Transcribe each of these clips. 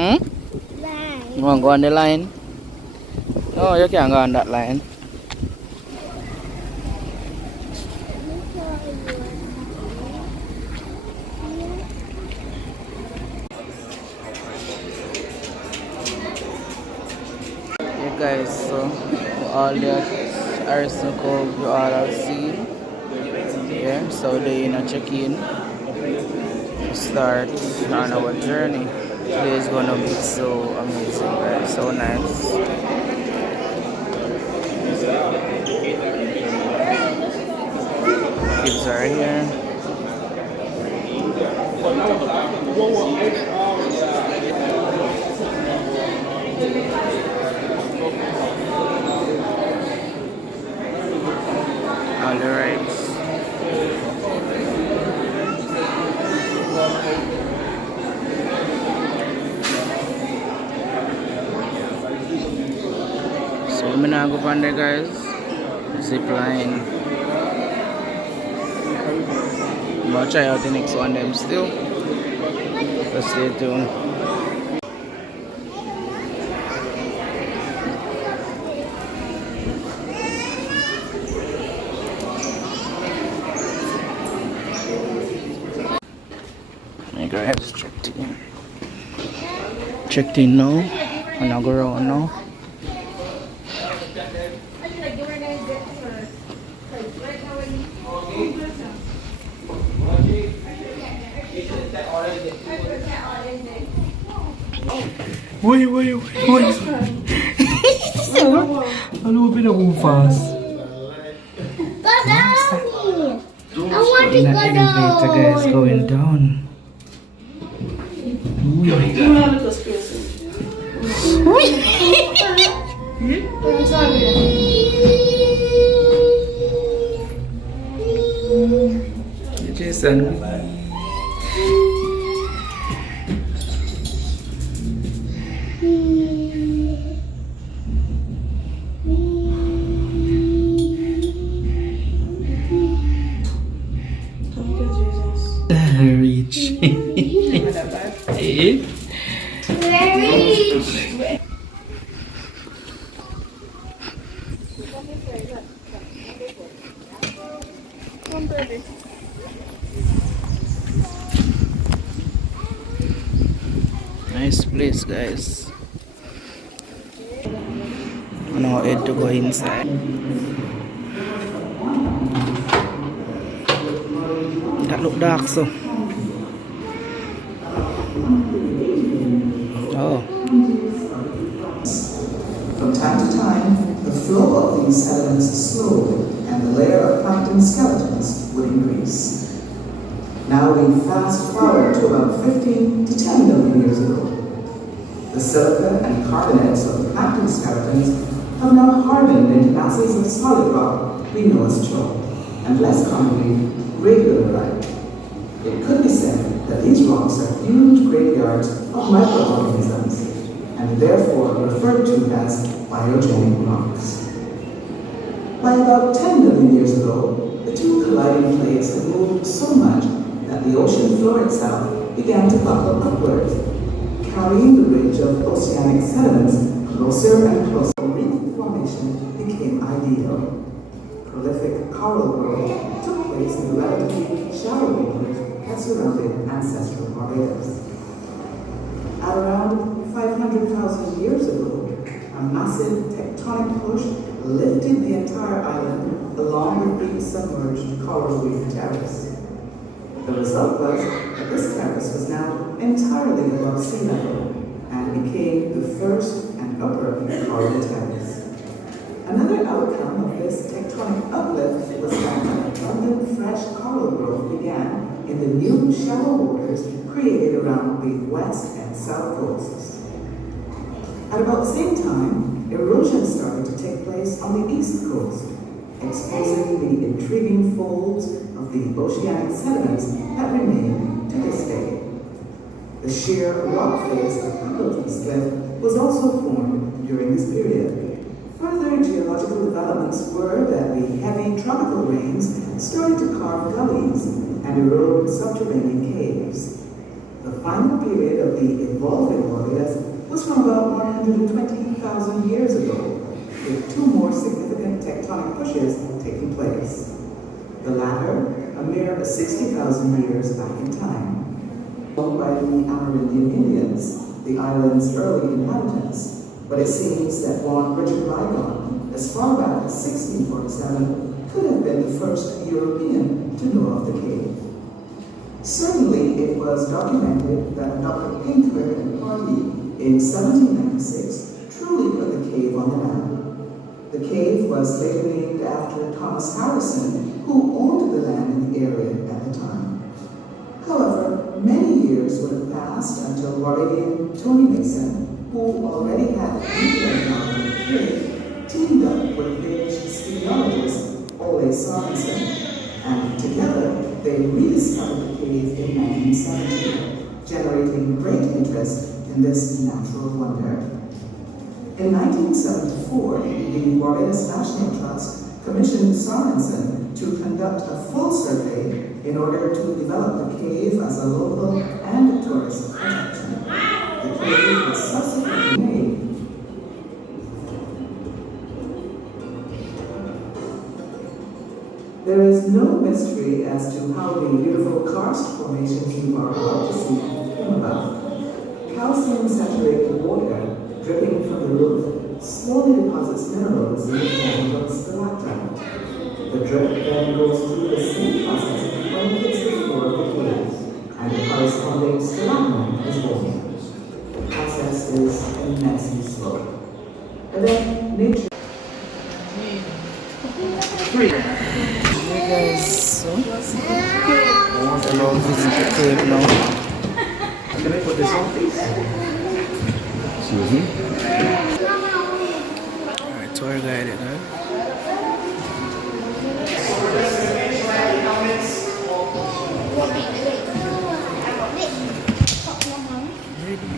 Hmm? Line. You want to go on the line? No, you can't go on that line. Yeah, guys, so all the Harrison Cove you all have seen. Yeah, so they in a check-in. Start on our journey. Today is gonna be so amazing, guys. So nice. Kids are here. All the rights. So I'm gonna go on there, guys. Zip line. I'm gonna try out the next one them still. So stay tuned. Go ahead, just checked in now. And I'll go around now. Wait. A little bit of fast. Go down. I want to go down. The elevator, guys, going down. Jason. Reach. Nice place, guys. Now I had to go inside. That look dark, so. Oh. From time to time, the flow of these sediments slowed and the layer of plankton skeletons would increase. Now we fast forward to about 15 to 10 million years ago. The silica and carbonates of the plankton skeletons have now hardened into masses of solid rock we know as chalk, and less commonly, radiolite. It could be said that these rocks are huge graveyards of microorganisms, and therefore referred to as biogenic rocks. By about 10 million years ago, the two colliding plates had moved so much that the ocean floor itself began to buckle upwards, carrying the ridge of oceanic sediments closer and closer. Reef formation became ideal. Prolific coral growth took place in the relatively shallow waters that surrounded ancestral Barbados. At around 500,000 years ago, a massive tectonic push lifted the entire island along with the submerged coral reef terrace. The result was that this terrace was now entirely above sea level and became the first and upper coral terrace. Another outcome of this tectonic uplift was that abundant fresh coral growth began in the new shallow waters created around the west and south coasts. At about the same time, erosion started to take place on the east coast, exposing the intriguing folds of the oceanic sediments that remain to this day. The sheer rock face of Appleton's Cliff was also formed during this period. Further geological developments were that the heavy tropical rains started to carve gullies and erode subterranean caves. The final period of the evolving Barbados was from about 120,000 years ago, with two more significant tectonic pushes taking place. The latter, a mere 60,000 years back in time. Owned by the Amerindian Indians, the island's early inhabitants, but it seems that one Richard Lygon, as far back as 1647, could have been the first European to know of the cave. Certainly, it was documented that Dr. Pinkford and Party in 1796 truly put the cave on the map. The cave was later named after Thomas Harrison, who owned the land in the area at the time. However, many years would have passed until Barbadian Tony Mason, who already had detailed knowledge of the cave, teamed up with Danish speleologist Ole Sorensen, and together they rediscovered the cave in 1970, generating great interest in this natural wonder. In 1974, the Barbados National Trust commissioned Sorensen to conduct a full survey in order to develop the cave as a local and tourist attraction. The cave was subsequently named. There is no mystery as to how the beautiful karst formations you are about to see came about. Calcium-saturated water dripping from the roof slowly deposits minerals in the form of stalactite. The drip then goes through the same process when it hits the floor of the cave, and the corresponding stalagmite is born. The process is immensely slow. And then nature... Hey guys, so I want to go visit the cave now. Can I put this on, please? Excuse me. Alright, tour guide it, huh? Ready.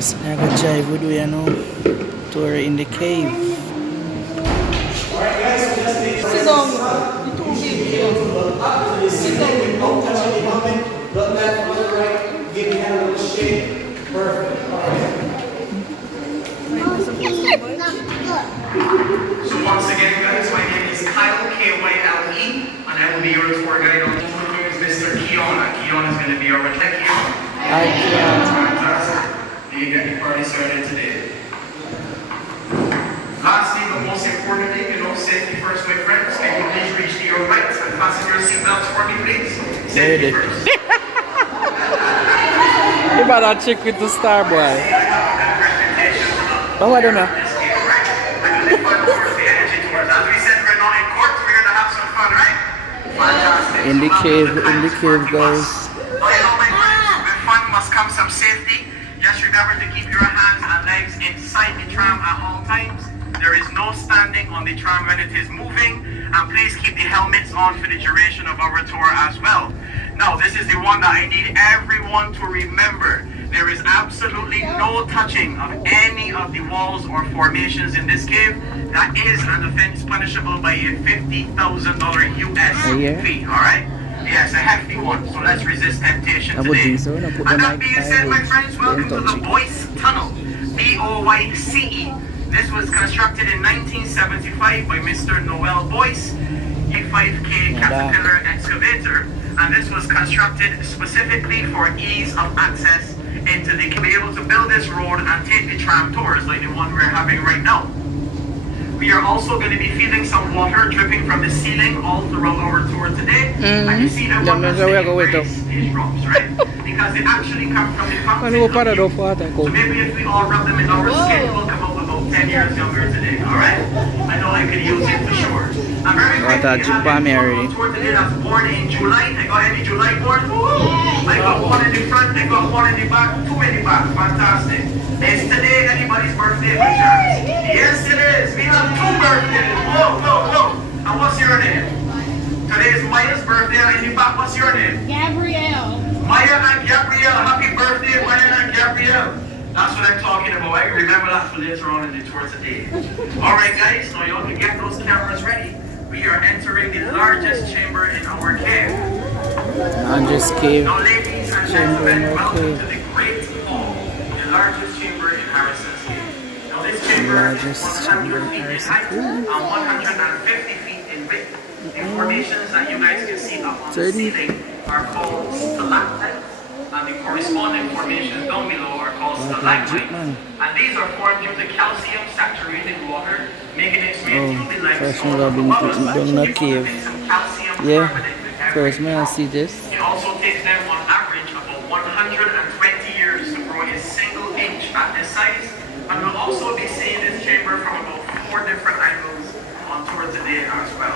So I got jive with you know. Tour in the cave. Sit down. You too big. Sit down. Look left, look right, give your hand a little shake. Perfect. All right. So once again, guys, my name is Kyle, K-Y-L-E, and I will be your tour guide on this one. Here is Mr. Keon. Keon is going to be our Keon. Hi, Keon. Fantastic. You get the party started today. Lastly, but most importantly, safety first, my friends. Can you please reach to your right and fasten your seatbelts for me, please? Safety first. You better check with the star boy. Oh, I don't know. As we said, we're not in court. We're going to have some fun, right? Fantastic. In the cave, guys. Well, you know, my friends, with fun must come some safety. Just remember to keep your hands and legs inside the tram at all times. There is no standing on the tram when it is moving. And please keep the helmets on for the duration of our tour as well. Now, this is the one that I need everyone to remember. There is absolutely no touching of any of the walls or formations in this cave. That is an offense punishable by a $50,000 US fee, alright? Yes, a hefty one, so let's resist temptation today. And that being said, my friends, welcome to the Boyce Tunnel, B-O-Y-C-E. This was constructed in 1975 by Mr. Noel Boyce, a 5K Caterpillar excavator, and this was constructed specifically for ease of access into the to be able to build this road and take the tram tours like the one we're having right now. We are also going to be feeling some water dripping from the ceiling all throughout our tour today. And you see that water these drops, right? Because they actually come from the fountain. So maybe if we all rub them in our skin, we'll come up about 10 years younger today, alright? I know I could use it for sure. I'm very quickly having a tour today that's born in July. I got any July born? I got one in the front, I got one in the back, two in the back. Fantastic. Is today anybody's birthday, by chance? Yes, it is. We have two birthdays. Whoa. And what's your name? Today is Maya's birthday. In the back, what's your name? Gabrielle. Maya and Gabrielle. Happy birthday, Maya and Gabrielle. That's what I'm talking about. I remember that for later on in the tour today. Alright, guys. Now y'all can get those cameras ready. we are entering the largest chamber in our cave. Andres Cave Now, ladies and chamber in gentlemen, our welcome cave. to the Great Hall, the largest chamber in Harrison's Cave. Now, this chamber is Largest chamber 100 in feet in Harrison's height Cave. and 150 feet in width. The formations that you guys can see up on the 30. ceiling are called stalactites, and the corresponding formations down below are called stalagmites. And these are formed due to calcium saturated water, making its way through the First limestone one I've been above us. down in a cave. Depositing some calcium Yeah, carbonate with every first may I drop. see this. It also takes them on average about 120 years to grow a single inch at this size, and we'll also be seeing this chamber from about 4 different angles on towards the day as well.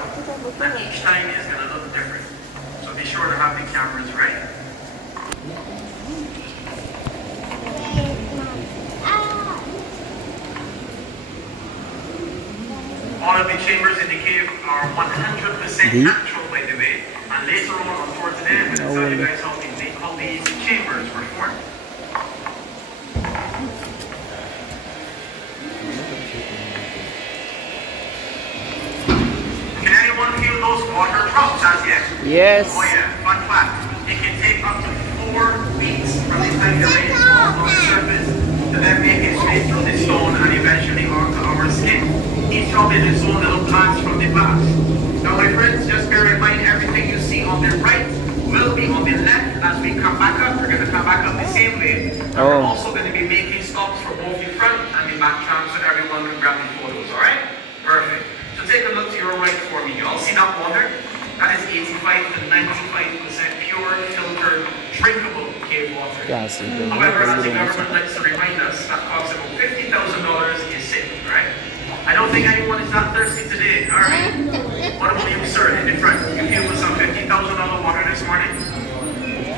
And each time is going to look different. So be sure to have the cameras ready. All of the chambers in the cave are 100% natural, by the way. And later on towards the end, we'll tell you guys how these chambers were formed. Can anyone feel those water drops as yet? Yes. Oh yeah, fun fact. It can take up to 4 weeks from the time the rain falls on the surface to then make its way through the stone and eventually onto our skin. Each drop is its own little plants from the past. Now my friends, just bear in mind everything you see on the right will be on the left as we come back up. We're going to come back up the same way. And we're also going to be making stops for both the front and the back trams so everyone can grab the photos, alright? Perfect. So take a look to your right for me. You all see that water? That is 85 to 95% pure, filtered, drinkable cave water. However, as the government likes to remind us, that costs about $50,000 is safe, right? I don't think anyone is that thirsty today, alright? What about you, sir, in the front? You feel with some $50,000 water this morning?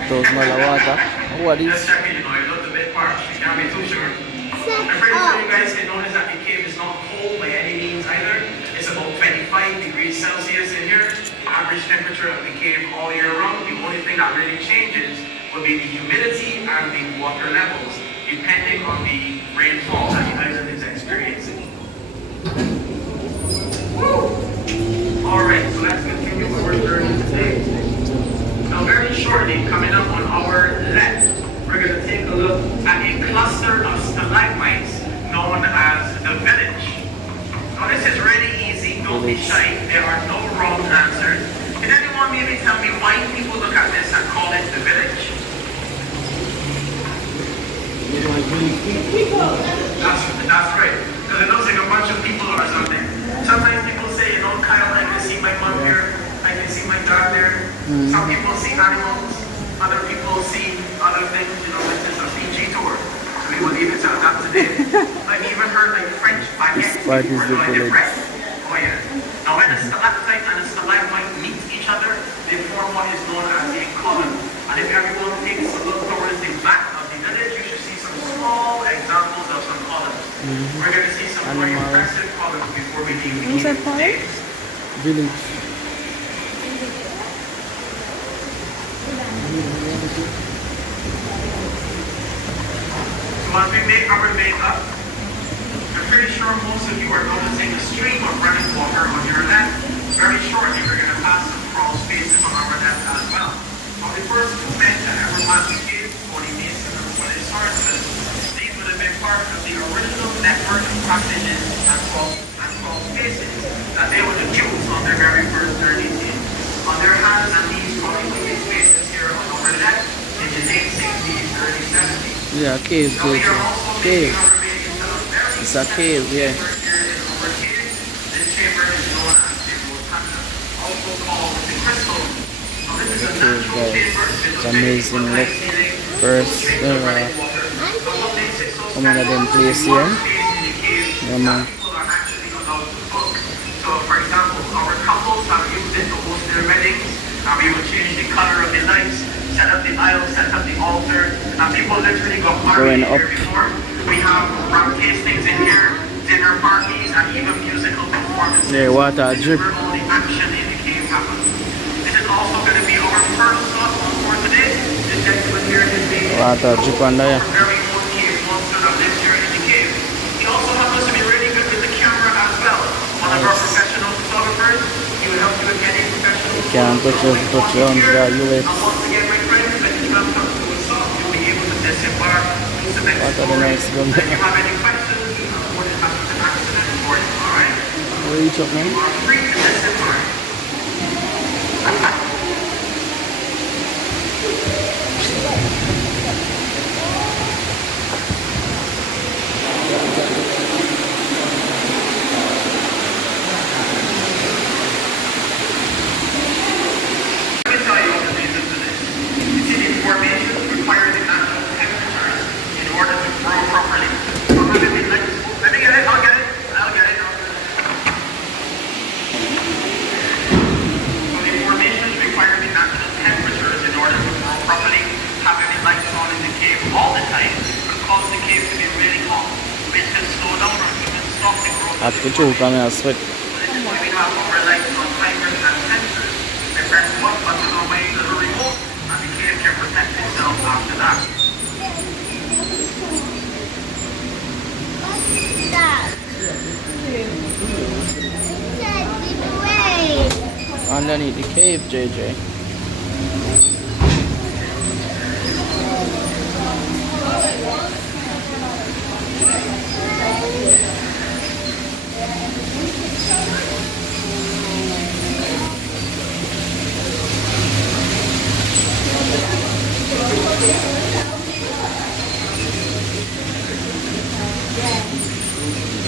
Those water. What is? Just checking, you know, you look a bit parched. You can't be too sure. I'm pretty sure you guys can notice that the cave is not cold by any means either. It's about 25 degrees Celsius in here. The average temperature of the cave all year round. The only thing that really changes will be the humidity and the water levels, depending on the rainfall that the island is experiencing. Alright, so let's continue our journey today. Now very shortly, coming up on our left, we're going to take a look at a cluster of stalagmites known as the village. Now this is really easy, don't be shy, there are no wrong answers. Can anyone maybe tell me why people look at this and call it the village? That's right, because it looks like a bunch of people or something. Sometimes people say, you know, Kyle, I can see my mom here, I can see my dad there. Some people see animals, other people see other things, you know, this is a PG tour. So we will leave it to that today. I've even heard like French baguettes before, so I did French. Oh yeah. Now when a stalactite and a stalagmite meet each other, they form what is known as a column. And if everyone takes a look towards the back of the village, you should see some small examples of some columns. We're going to see some very impressive columns before we leave the cave today. Village. So as we make our way up, I'm pretty sure most of you are noticing a stream of running water on your left. Very shortly, we're going to pass some crawl spaces on our left as well. Now the first 2 men to ever pass the cave, Tony Mason and Tony Sorensen, these would have been part of the original network of passages and crawl spaces that they would have used on their very first journey in. On their hands and knees crawling through these spaces here on our left in the late 60s, early 70s. Yeah, cave, Now we are also making cave. our way into a very It's a cave, yeah. chamber here in our cave. This chamber is known as the Rotunda, also called the Crystal. Now this is a natural chamber with It's a big amazing foot-high look. ceiling, First, streams of running water. Now what makes it so come on, special them place is more here. space in the cave Yeah, man. that people are actually allowed to book. So for example, our couples have used it to host their weddings, and we would change the color of the lights, set up the aisle, set up the altar, and people literally got married here before. We have rum tastings in here, dinner parties, and even musical performances. Yeah, water drip. Where all the action in the cave happens. This is also going to be our first stop on tour today. This gentleman here is the Water drip under here. very own cave monster that lives here in the cave. He also happens to be really good with the camera as well. One of our professional photographers. He can't touch your hands with your And US. once again, my friends, when the sun comes to a stop, you'll be able to disembark, do some What are the nice exploring. gun? And if you have any questions, I'm more than happy to answer them for you. All right? Reach up now. You are free to disembark. Let me tell you what the reason for this. You see, these formations require the natural temperatures in order to grow properly. Let me get it. I'll get it. I'll get it. So the formations require the natural temperatures in order to grow properly. Having the lights on in the cave all the time could cause the cave to be really hot, which can slow down or even stop the growth of That's the the truth, formation. and I sweat. This is why we have our lights on timers and sensors. I press one button on my little remote and the cave can protect itself after that. Stop. It said get away. Underneath the cave, JJ.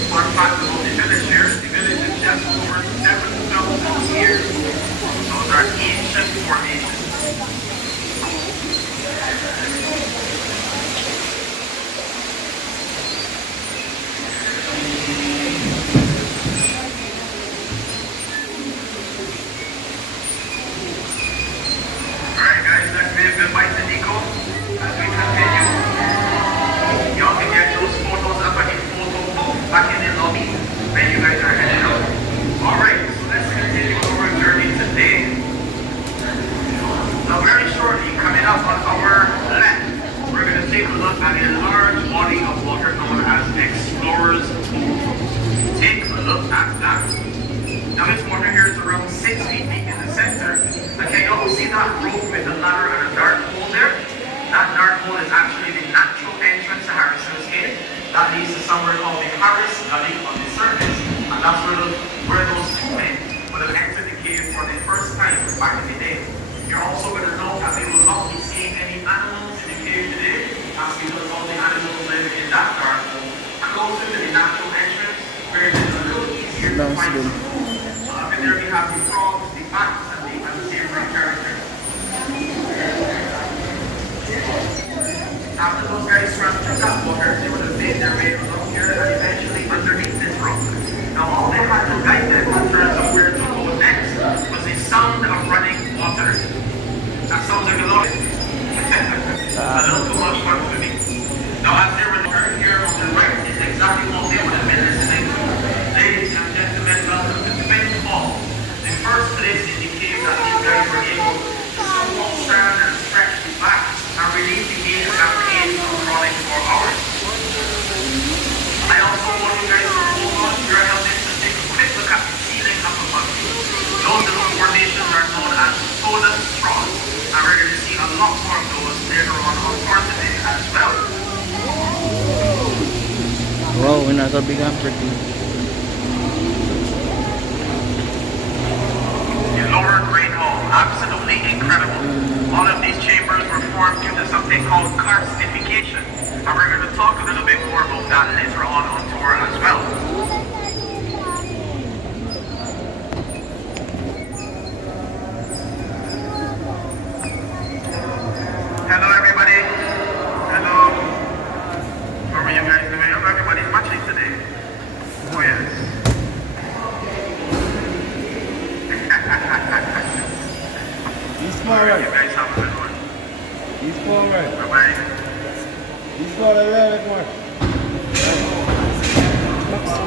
Fun fact about the village here, the village is just over 7,000 years. Those are ancient formations. Alright guys, let's give goodbye to Nico as we continue. Y'all can get those photos up at the photo booth back in the lobby when you guys are heading out. Alright, so let's continue our journey today. Now very shortly, coming up on our left, we're going to take a look at a large body of water known as Explorer's Cove. Take a look at that. Now this water here is around 6 feet deep in the center. And can you all see that rope with a ladder and a dark hole there? That dark hole is actually the natural entrance to Harrison's Cave. That leads to somewhere called the Harris Gully on the surface. And that's where those two men would have entered the cave for the first time back in the day. You're also going to know that they will not be seeing any animals in the cave today, as because all the animals live in that dark hole, closer to the natural entrance, where it is a little easier to find food. And there we have the frogs, the bats, and the unsavory characters. After those guys swam through that water, they would have made their way along here and eventually underneath this rock. Now all they had to guide them in terms of where to go next was the sound of running water. That sounds like a lot. A little too much fun for me. Now as they return here on the right is exactly what they would have been listening to. Ladies and gentlemen, welcome to Twin Falls, the first place in the cave that these guys were able to somewhat stand and stretch the back and release the gaze that pain from crawling for hours. I also want you guys to hold on to your helmets and take a quick look at the ceiling up above you. Those little formations are known as soda straws, and we're going to see a lot more of those later on tour today as well. Wow, we're not so big and pretty. The lower Great Hall, absolutely incredible. All of these chambers were formed due to something called karstification, and we're going to talk a little bit more about that later on tour as well. Hello everybody. Hello. How are you guys doing? Hope everybody's watching today. Oh yes. He's All right, you forward. guys have a good one. He's forward. Bye-bye. He's forward a little bit more.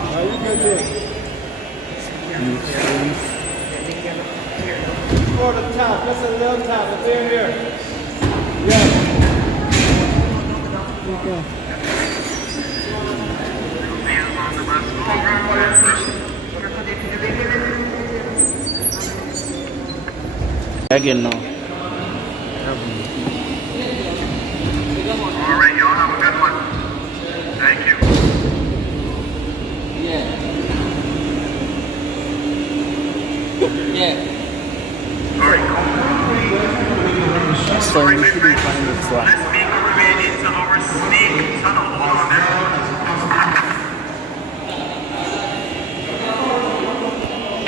Now you can do it. He's for the top. Just a little top. Up here. Yeah. Okay. Wheels on the bus over. Again now. Alright, y'all have a good one. Thank you. Yeah. Yeah. Alright, cool. So Alright, we my should be friends, fine with that. let's make our way into our snake tunnel. Hold on there.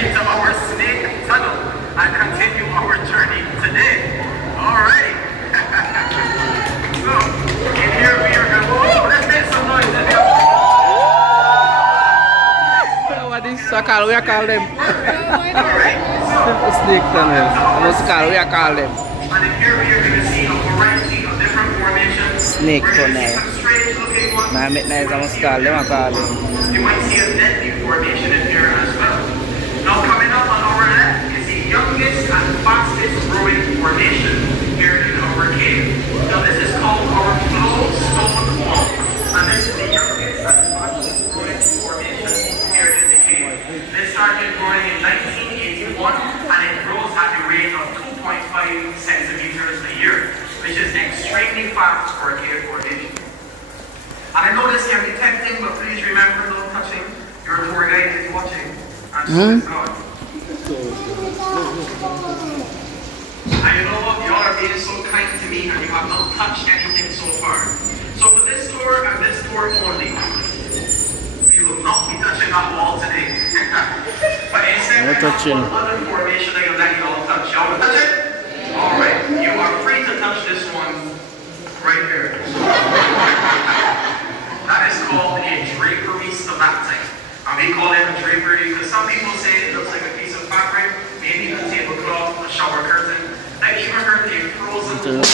Into our snake tunnel and continue our journey today. Alrighty. So, in here we are going. Whoa, let's make some noise in here. What is so called? We call them Alright, so. snake tunnel. What's called? We call them And in here we are going to see a variety of different formations. snake We're going to see tunnel. some strange looking ones. Now midnight I must call them. I call them. You might see a deadly formation in here as well. Now coming up on our left is the youngest and fastest growing formation here in our cave. Now this is called our flowstone wall. And this is the youngest and fastest growing formation here in the cave. This started growing in 1981 and it grows at the rate of 2.5 centimeters a year, which is extremely fast for a cave formation. And I know this can be tempting, but please remember no touching. Your tour guide is watching, and so is God. And you know what? You all are being so kind to me, and you have not touched anything so far. So for this tour and this tour only, you will not be touching that wall today. But instead, No touching. one other formation that you'll let you all touch. Y'all will touch it? All right. You are free to touch this one right here. That is called a drapery stalactite. And we call it a drapery because some people say it looks like a piece of fabric, maybe a tablecloth, a shower curtain. I've even heard a frozen. Does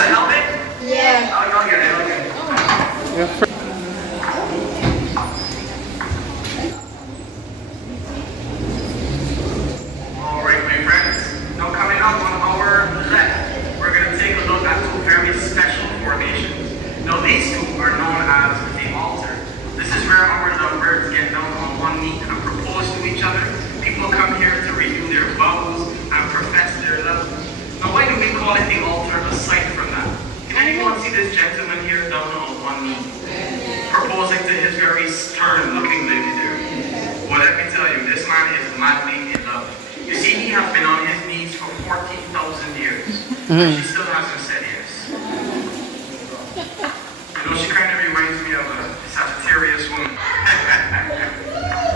it help it? Yeah. I'll get it, okay. Alright, my friends. Now coming up on our left, we're going to take a look at two very special formations. Now these two are known as the altar. This is where our lovebirds get down on one knee and propose to each other. People come here to renew their vows and profess their love. Now why do we call it the altar aside from that? Can anyone see this gentleman here down on one knee? Proposing to his very stern looking lady there. Well, let me tell you, this man is madly in love. You see, he has been on his knees for 14,000 years. And she still hasn't said yes. You know, she kind of reminds me of a Sagittarius woman.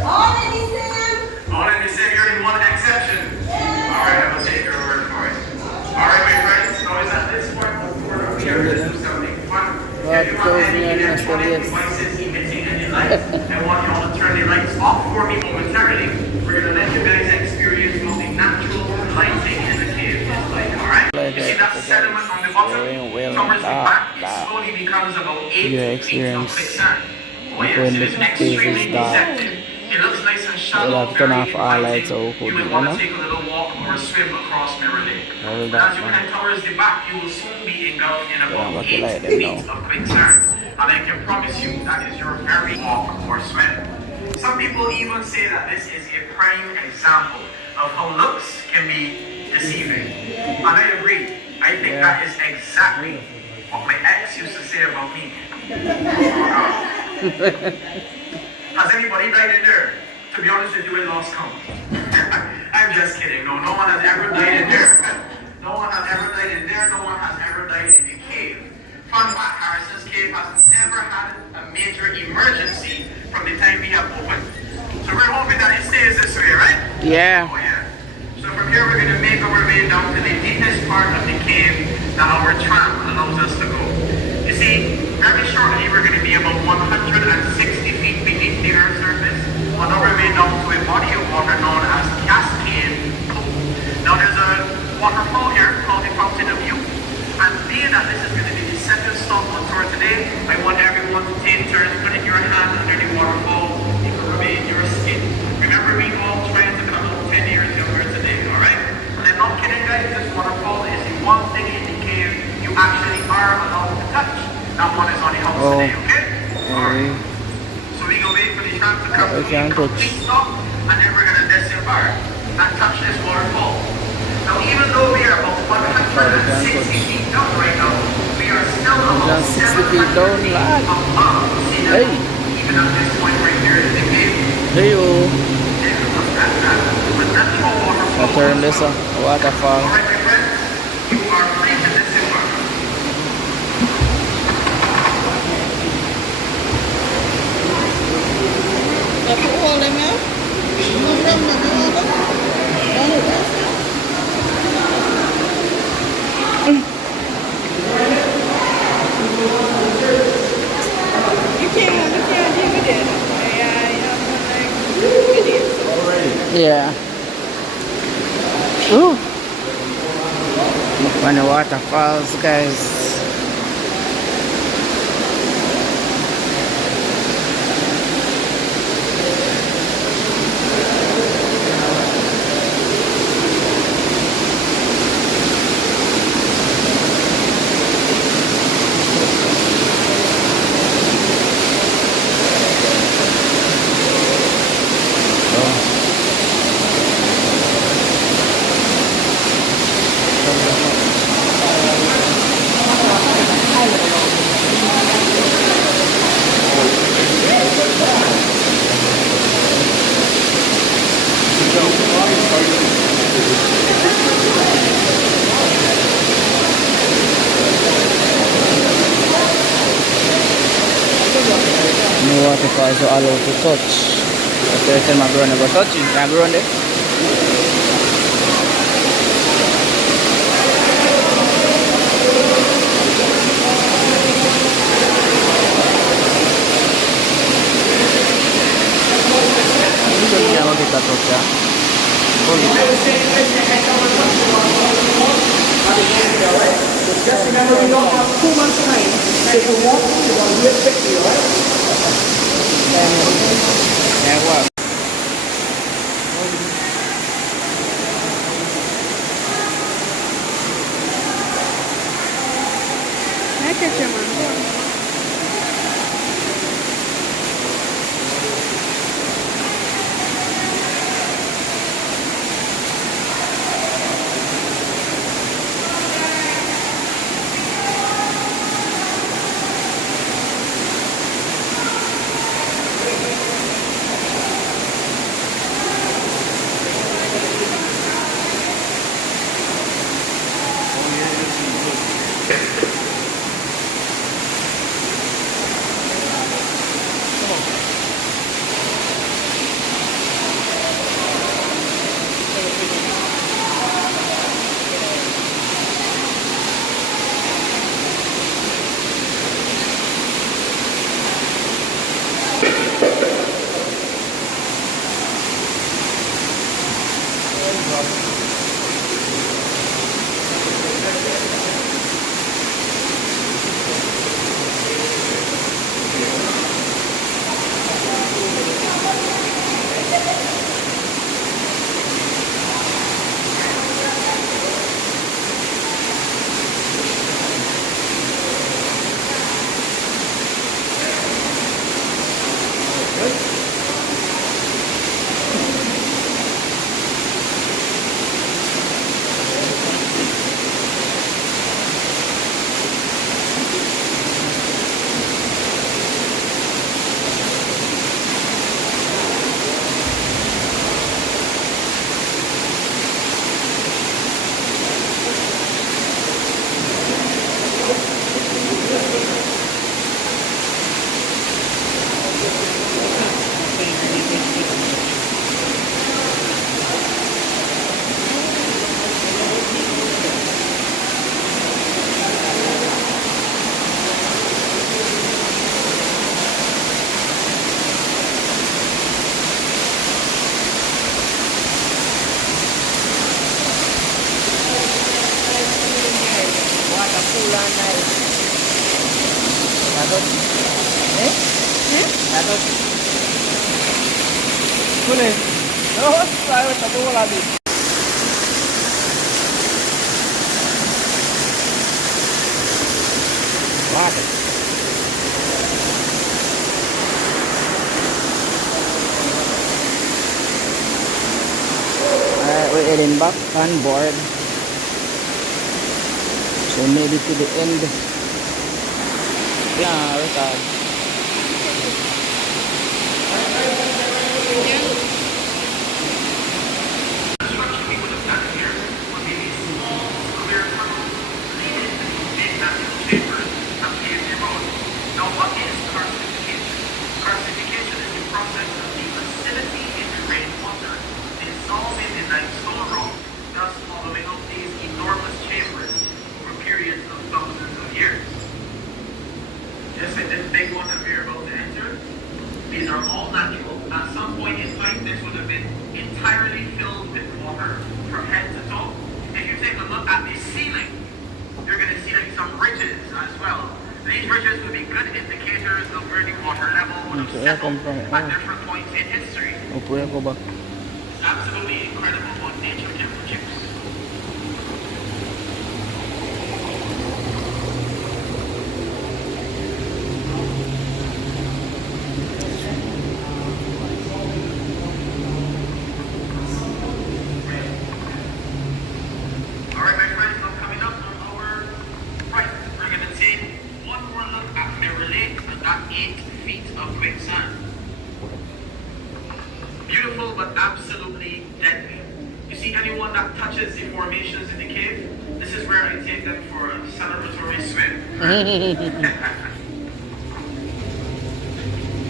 All in the same. All in the same, you're in one exception. Alright, I will take your word for it. Alright, my friends, so is at this point before we are going to do something fun. If you have any electronic devices emitting any light, I want you all to turn the lights off for me momentarily. We're going to let you guys experience what the natural lighting in the cave is like, alright? You see that sediment on the bottom? Towards the back, it slowly becomes about 8 feet of quicksand. Oh yes, it is extremely deceptive. It looks nice and shallow, very inviting. You would want to take a little walk or a swim across Mirror Lake. But as you head towards the back, you will soon be engulfed in about 8 feet of quicksand. And I can promise you that is your very walk or swim. Some people even say that this is a prime example of how looks can be deceiving. And I agree. I think that is exactly what my ex used to say about me. Has anybody died in there? To be honest with you, it lost count. I'm just kidding. No, no one has ever died in there. No one has ever died in there. No one has ever died in the cave. Fun fact, Harrison's Cave has never had a major emergency from the time we have opened. So we're hoping that it stays this way, right? Yeah. Oh yeah. So from here we're going to make our way down to the deepest part of the cave that our tram allows us to go. You see, very shortly we're going to be about 160 feet beneath the earth's surface on our way down to a body of water known as Cascade Pool. Now there's a waterfall here called the Fountain of Youth, and being that this is going to be the second stop on tour today, I want everyone to take turns putting your hand under the waterfall. It will remain your skin. Remember, we all trying to come out 10 years younger today, alright? And I'm not kidding guys, this waterfall is the one thing in the cave you actually are allowed to touch. That one is on the house today, okay? Alright. So we go wait for the tram to come to a complete stop, and then we're going to disembark and touch this waterfall. Although we are about Waterfall we can 160 touch. feet down right now, we are still about 160 feet down, 700 feet lad. above sea Hey, level, even at this point right here in the game. hey yo. With natural I waterfall. turn this waterfall. Alright, my friend, you are free to disembark. That's all them here. No problem, no problem. You can't give me that. I have like videos. Yeah. Ooh. Look on the waterfalls, guys. No waterfalls are allowed to touch. Okay, I tell my brother about touching. Can I go around there? Yeah, I'll get that touch, yeah. Hold it. Just remember, we don't have too much time. So if you want to, you want to do it quickly, alright? Yeah, what? I catch your man. Alright, we're heading back on board. We made it to the end. Yeah, record. Construction we would have done here would be these small, clear tunnels leading into big natural chambers and paved the road. Now, what is carcification? Carcification is the process of the acidity in the rainwater dissolving in limestone rock, thus following up these enormous chambers over periods of thousands of years. Just like this big one that we're about to enter, these are all natural. At some point in time, this would have been entirely filled with water from head to toe. If you take a look at the ceiling, you're going to see like some ridges as well. These ridges would be good indicators of where the water level would have settled at different points in history. It's absolutely incredible what nature can produce. Alright, my friends, now coming up on our right, we're going to take one more look at Mirror Lake and that 8 feet of quicksand. Beautiful, but absolutely deadly. You see anyone that touches the formations in the cave? This is where I take them for a celebratory swim.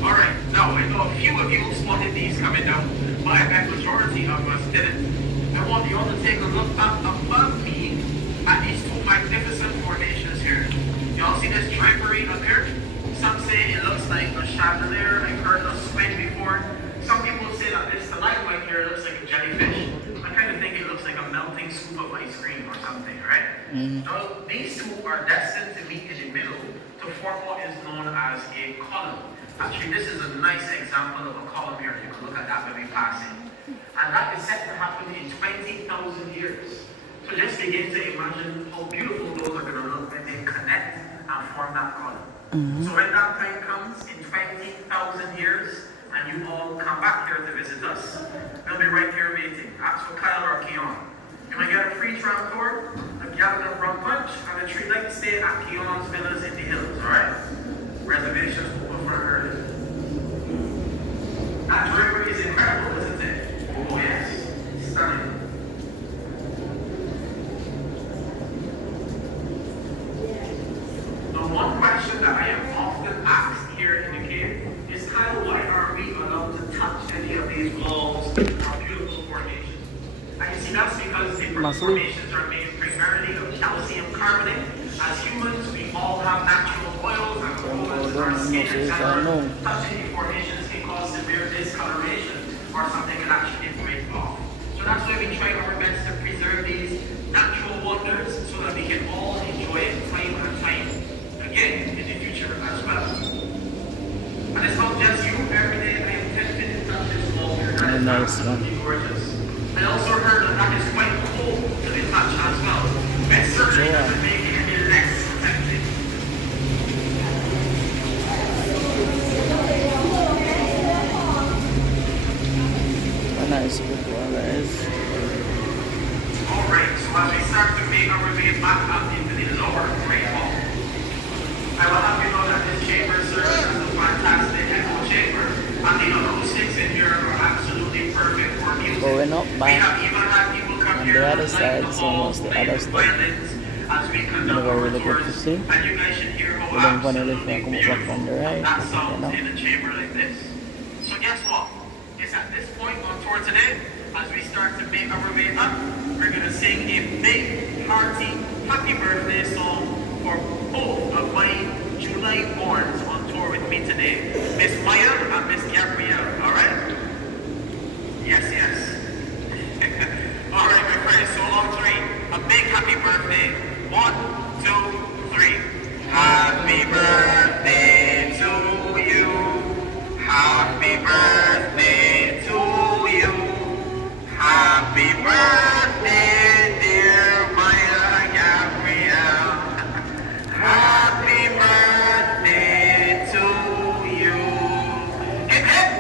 Alright, now I know a few of you spotted these coming down, but I bet majority of us didn't. I want you all to take a look up above me at these two magnificent formations here. Y'all see this drapery up here? Some say it looks like a chandelier. I've heard of squid before. Some people say that this stalagmite here looks like a jellyfish. I kind of think it looks like a melting scoop of ice cream or something, right? Now, these two are destined to meet in the middle to form what is known as a column. Actually, this is a nice example of a column here. You can look at that when we pass it. And that is set to happen in 20,000 years. So just begin to imagine how beautiful those are going to look when they connect and form that column. So when that time comes in 20,000 years, and you all come back here to visit us, we'll be right here waiting. Ask for Kyle or Keon. You want to get a free tram tour, a gallon of rum punch, and a treat like to stay at Keon's Villas in the Hills, alright? Reservations open for early. That drapery is incredible, isn't it? Oh yes, stunning. Now one question that I am often asked here in the cave is, Kyle, why are we allowed to touch any of these walls or beautiful formations? And you see, that's because the formations are made primarily of calcium carbonate. As humans, we all have natural oils and fluids in our skin, etc. Touching the formations can cause severe discoloration or something can actually break off. So that's why we try our best to preserve these natural wonders so that we can all enjoy it time and time again in the future as well. And it's not just you. Every day I am tempted to touch this wall here. That is absolutely gorgeous. I also heard that is quite cold to the touch as well. It certainly doesn't make it any less tempting. Nice good one, guys. Alright, so as we start to make our way back up into the lower Great Hall, I will have you know that this chamber serves as a fantastic echo chamber, and the acoustics in here are absolutely perfect for music. Going up We back have even had people come on here the other and side, light the so halls, what's the playing other with side? violins as we conduct Never our really get to tours, see. and you guys should hear how We don't want to look absolutely like come back beautiful on the right. that You sounds know? in a chamber like this. So guess what? It's at this point on tour today, as we start to make our way up, we're going to sing a big, hearty, happy birthday song for both of my July borns on tour with me today. Miss Maya and Miss Gabrielle, alright? Yes, yes. Alright, my friends, so on three. A big happy birthday. 1, 2, 3. Happy birthday to you. Happy birthday to you. Happy birthday, dear Maya Gabrielle. Happy birthday to you. Hip hip!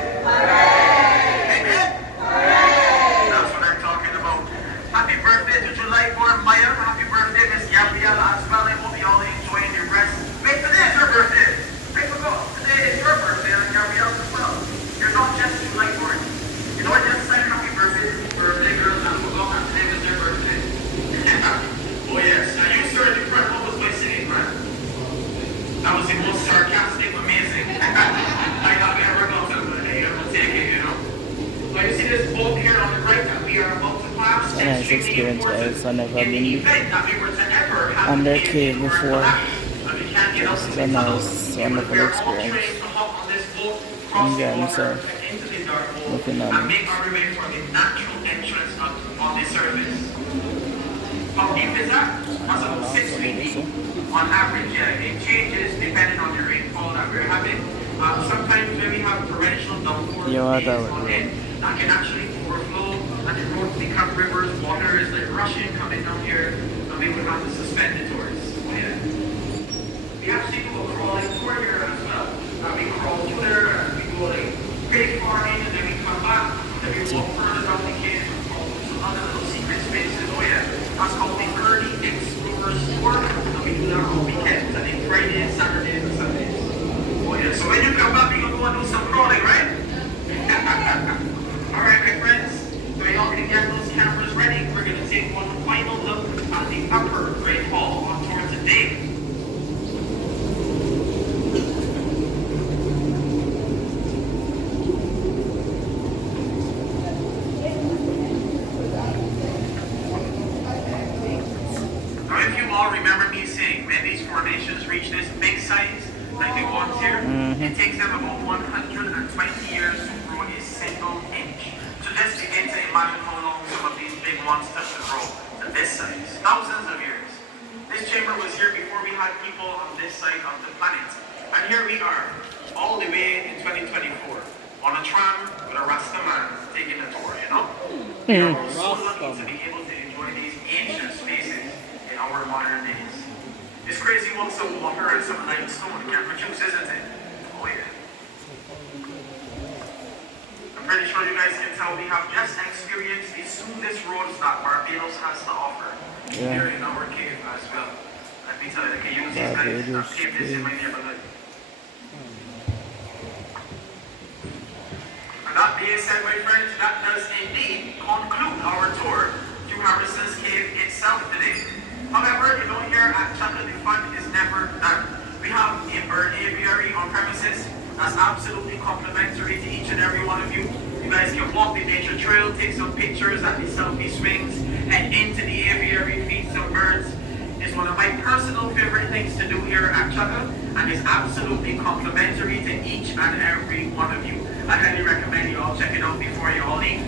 When you see this boat here on the right that we are about to pass, A nice extremely experience, important guys. I've never in the been event that we were to ever have under a cave cave or before. collapse, and we can't get out This of is the a tunnel. nice, We wonderful are all experience. trained to hop on this boat, cross the Enjoy water, myself and into the dark hole, looking and on make it. our way for the natural entrance on the surface. How deep is that? That's about 6 feet deep. On average, yeah, it changes depending on the rainfall that we're having. Sometimes when we have torrential downpours on it, that can actually overflow and the road become rivers. Water is like rushing coming down here, and we would have to suspend the tours. Oh, yeah. We actually do a crawling tour here as well. We crawl through there, and we go like pretty far in, and then we come back, then we walk further down the cave and crawl through some other little secret spaces. Oh yeah, that's called the Early Explorers Tour, and we do that on weekends, I think Fridays, Saturdays, and Sundays. Oh yeah, so when you come back, we're going to go and do some crawling, right? Alright, my friends, so we already get those cameras ready. We're going to take one final look at the upper Great Hall on tour today. Now, if you all remember me saying when these formations reach this big size, like the ones here, it takes them about 120 years to grow a single inch. So just begin to imagine how long some of these big ones took to grow to this size. Thousands of years. This chamber was here before we had people on this side of the planet. And here we are, all the way in 2024, on a tram with a Rasta man taking a tour, you know? We're so lucky to be able to enjoy these ancient spaces in our modern days. It's crazy what some water and some limestone can produce, isn't it? Oh yeah. I'm pretty sure you guys can tell we have just experienced the smoothest roads that Barbados has to offer here in our cave as well. Let me tell you, I can use these guys to cave this in my neighborhood. And that being said, my friends, that does indeed conclude our tour through Harrison's Cave itself today. However, you know, here at Chaka, the fun is never done. We have a bird aviary on premises that's absolutely complimentary to each and every one of you. You guys can walk the nature trail, take some pictures at the selfie swings, and into the aviary, feed some birds. It's one of my personal favorite things to do here at Chaka, and is absolutely complimentary to each and every one of you. I highly recommend you all check it out before you all leave.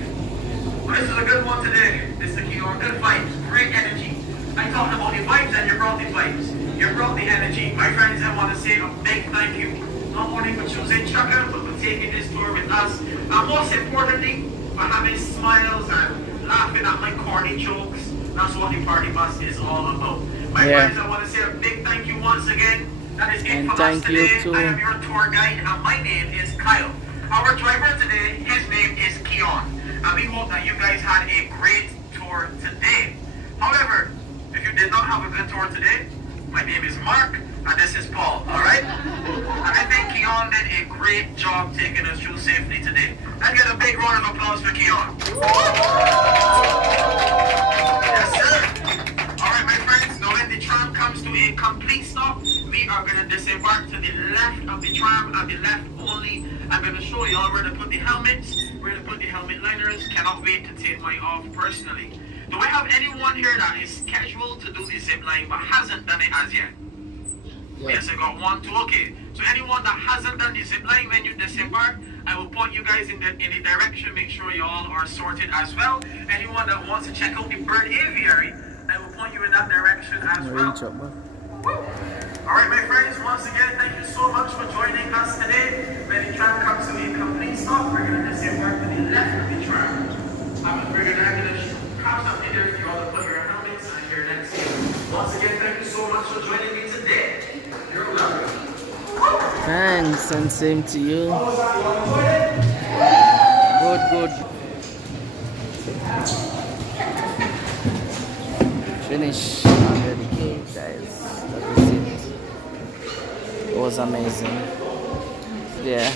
Well, this is a good one today. This is a key on good vibes, great energy. I talked about the vibes and you brought the vibes. You brought the energy. My friends, I want to say a big thank you. Not only for choosing Chaka, but for taking this tour with us. And most importantly, for having smiles and laughing at my corny jokes. That's what the party bus is all about. My friends, I want to say a big thank you once again. That is it for us today. I am your tour guide and my name is Kyle. Our driver today, his name is Keon. And we hope that you guys had a great tour today. However, if you did not have a good tour today, my name is Mark, and this is Paul, alright? And I think Keon did a great job taking us through safely today. Let's get a big round of applause for Keon. Yes, sir. Alright, my friends, now when the tram comes to a complete stop, we are going to disembark to the left of the tram, and the left only. I'm going to show you all where to put the helmets, where to put the helmet liners. Cannot wait to take mine off personally. Do I have anyone here that is scheduled to do the zip line but hasn't done it as yet? Yes, I got one, two. Okay. So anyone that hasn't done the zip line when you disembark, I will point you guys in the direction. Make sure you all are sorted as well. Anyone that wants to check out the bird aviary, I will point you in that direction as well. Alright, my friends, once again, thank you so much for joining us today. When the tram comes to a complete stop, we're going to disembark to the left of the tram. We're going to have some videos for you all to put your helmets and your necks in. Once again, thank you so much for joining me today. You're welcome. Thanks, and same to you. Good. Finish under the cave, guys. That was it. It was amazing. Yeah.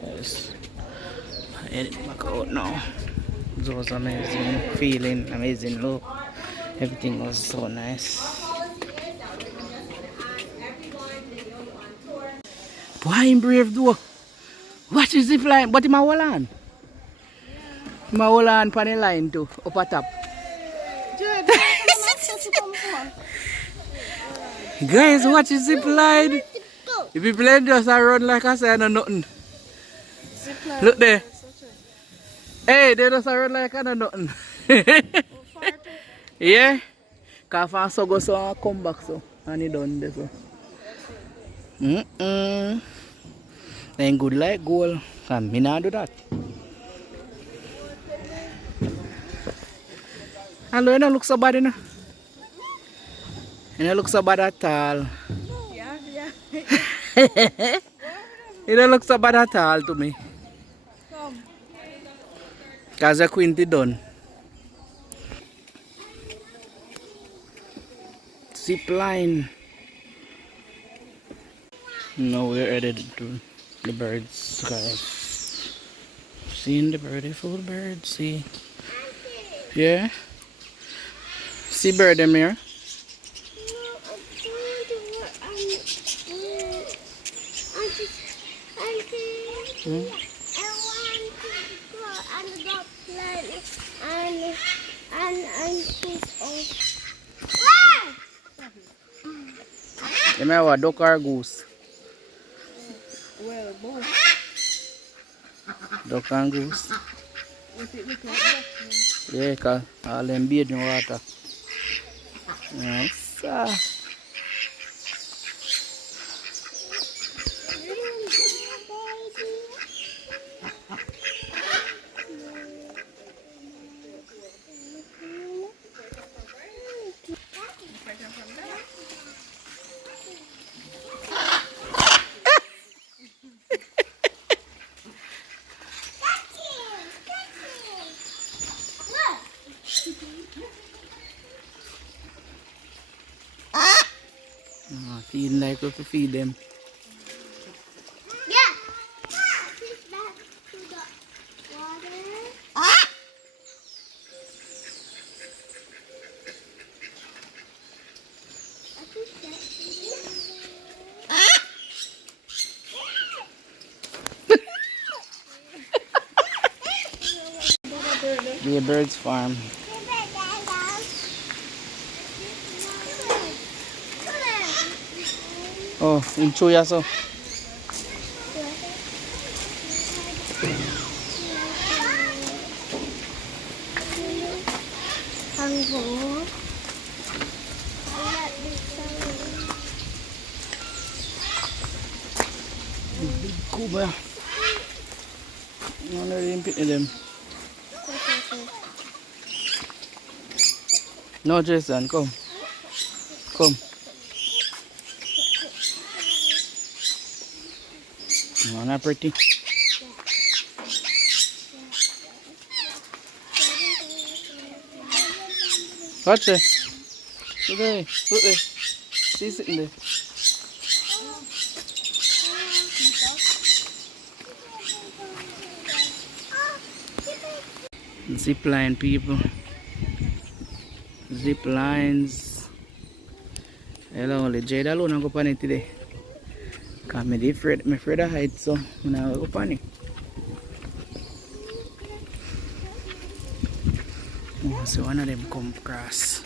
Guys, I edit back out now. It was amazing feeling, amazing look. Everything was so nice. Why him brave though? Watch his zip line, but him a hold on. Him a hold on pan the line too, up at top. Guys, watch his zip line. If you play just a run like I say, I know nothing. Look there. Hey, they just a run like I know nothing. Yeah? Because if I so go so I come back so. And he done this so. Ain't good like goal. And me not do that. Hello, you don't look so bad, you know? You don't look so bad at all. Yeah. You don't look so bad at all to me. Come. Because the quinty done. Zip line. Now we're headed to the birds, guys. Seeing the beautiful birds, see. Yeah? See bird them here? You may have a duck or a goose? Well, both. Duck and goose? If it look like that, Yeah, because all them bathe in water. Yes, sir. Feeding like we have to feed them. The birds farm. Oh, in Chuya so. Big Cuba. I'm gonna limpit them. No, Jason, come. Come. No, not pretty. Watch it. Look there. Look there. See sitting there. Zip line, people. Zip lines. Hello, only Jade alone go on it today. Cause I'm afraid of heights, so I'm not go on it. Oh, so one of them come across.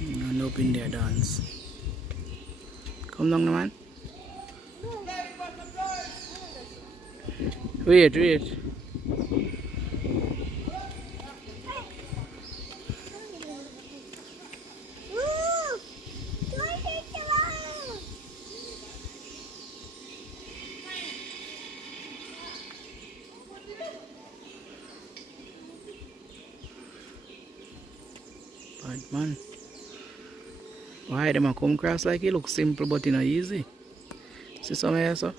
And up in there dance. Come down, man. Wait, wait. Bad man. Why them a come across like it looks simple but not easy? See some here, sir?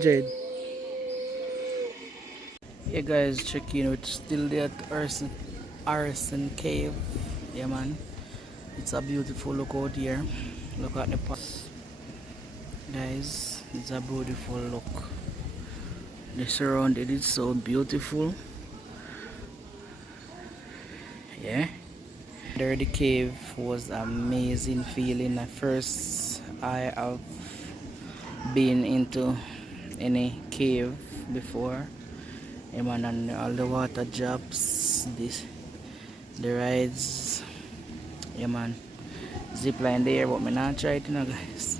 Jade. Yeah guys, checking out still there at Arson Cave. Yeah man. It's a beautiful look out here. Look at the pot. Guys, it's a beautiful look. The surrounding is so beautiful. Yeah. Under the cave was amazing feeling. At first I have been into any cave before. Yeah, man, and all the water drops, the rides. Yeah, man. Zip line there, but me not try it, you know, guys.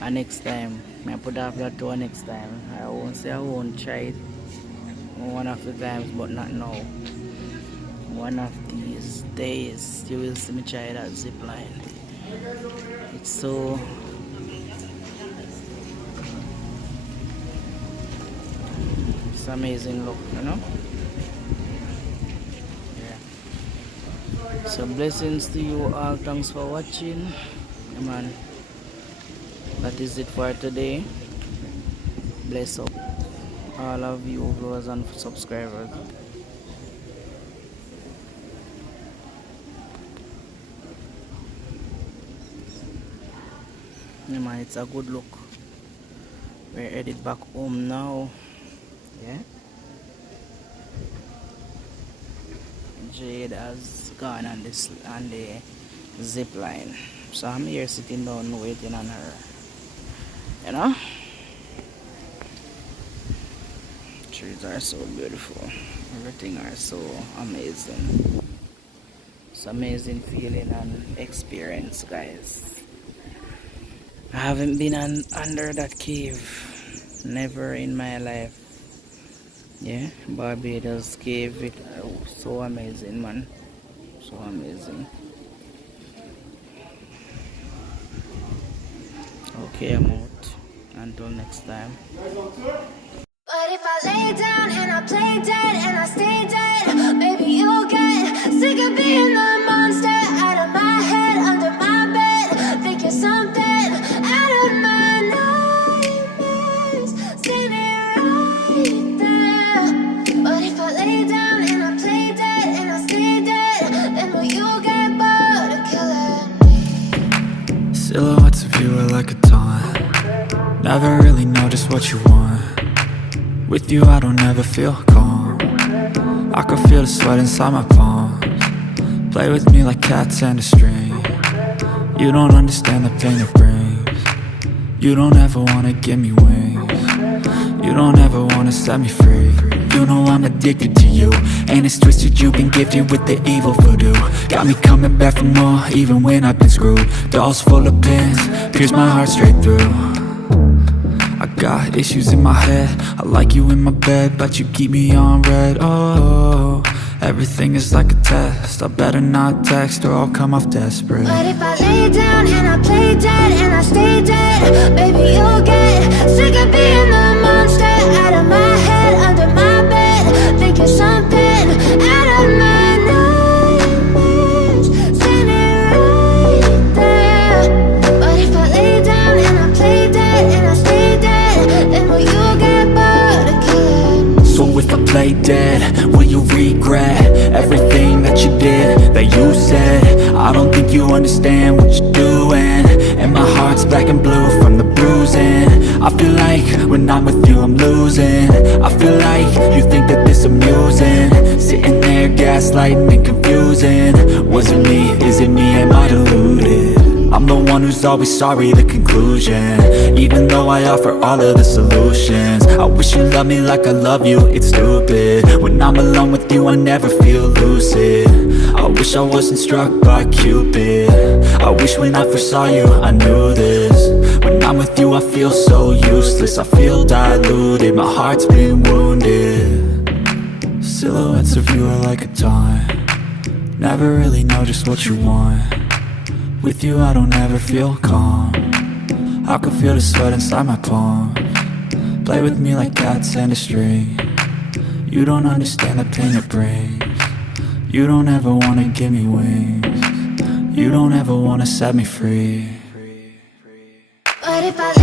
And next time, I put off that tour next time. I won't say I won't try it one of the times, but not now. One of these days, you will see me try that zip line. It's so it's amazing look, you know. Yeah. So blessings to you all. Thanks for watching. Yeah, man. That is it for today. Bless up all of you viewers and subscribers. Yeah, man, it's a good look. We're headed back home now. Yeah. Jade has gone on the zip line, so I'm here sitting down waiting on her. You know, trees are so beautiful. Everything are so amazing. It's amazing feeling and experience, guys. I haven't been under that cave, never in my life. Yeah, Barbados cave, it so amazing, man, so amazing. Okay, I'm out. Until next time. But if I lay down and I play dead and I stay dead, maybe you'll get sick of being the monster out of my head, under my bed. Think you're something out of my nightmares, standing right there. But if I lay down and I play dead and I stay dead, then will you get bored of killing me? Silhouettes of you are like a taunt. Never really know just what you want. With you I don't ever feel calm. I can feel the sweat inside my palms. Play with me like cats and a string. You don't understand the pain it brings. You don't ever wanna give me wings. You don't ever wanna set me free. You know I'm addicted to you, and it's twisted, you've been gifted with the evil voodoo. Got me coming back for more, even when I've been screwed. Dolls full of pins, pierce my heart straight through. I got issues in my head, I like you in my bed, but you keep me on red. Oh, everything is like a test, I better not text or I'll come off desperate. But if I lay down and I play dead and I stay dead, baby you'll get sick of being the monster out of my head, under my bed. Think you're something out of my nightmares, standing right there. But if I lay down and I play dead and I stay dead, then will you get bored of killing me? So if I play dead, will you regret everything that you did, that you said? I don't think you understand what you're doing, and my heart's black and blue from the bruising. I feel like when I'm with you I'm losing. I feel like you think that this amusing, sitting there gaslighting and confusing. Was it me? Is it me? Am I deluded? I'm the one who's always sorry, the conclusion. Even though I offer all of the solutions, I wish you loved me like I love you, it's stupid. When I'm alone with you I never feel lucid. I wish I wasn't struck by Cupid. I wish when I first saw you I knew this. When I'm with you I feel so useless, I feel diluted, my heart's been wounded. Silhouettes of you are like a taunt. Never really know just what you want. With you I don't ever feel calm. I can feel the sweat inside my palms. Play with me like cats and a string. You don't understand the pain it brings. You don't ever wanna give me wings. You don't ever wanna set me free. But if I